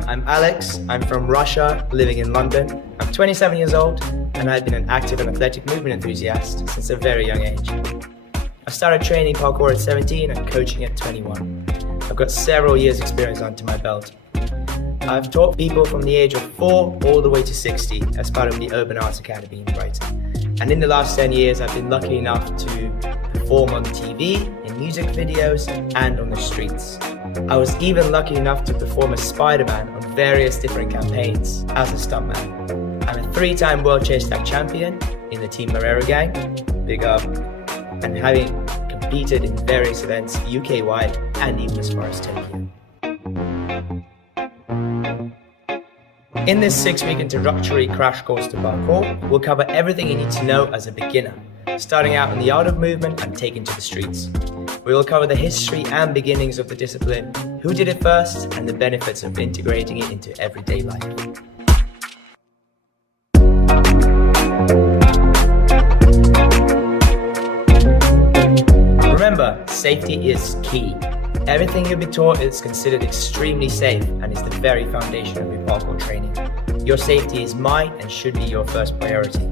everyone, I'm Alex. I'm from Russia, living in London. I'm 27 years old, and I've been an active and athletic movement enthusiast since a very young age. I started training parkour at 17 and coaching at 21. I've got several years experience under my belt. I've taught people from the age of 4 all the way to 60 as part of the Urban Arts Academy in Brighton. And in the last 10 years, I've been lucky enough to perform on TV, in music videos, and on the streets. I was even lucky enough to perform as Spiderman on various different campaigns as a stuntman. I'm a 3-time World Chase Tag Champion in the Team Marrero gang, big up, and having competed in various events UK-wide and even as far as Tokyo. In this 6-week introductory crash course to parkour, we'll cover everything you need to know as a beginner, starting out in the art of movement and taken to the streets. We will cover the history and beginnings of the discipline, who did it first, and the benefits of integrating it into everyday life. Remember, safety is key. Everything you'll be taught is considered extremely safe and is the very foundation of your parkour training. Your safety is mine and should be your first priority.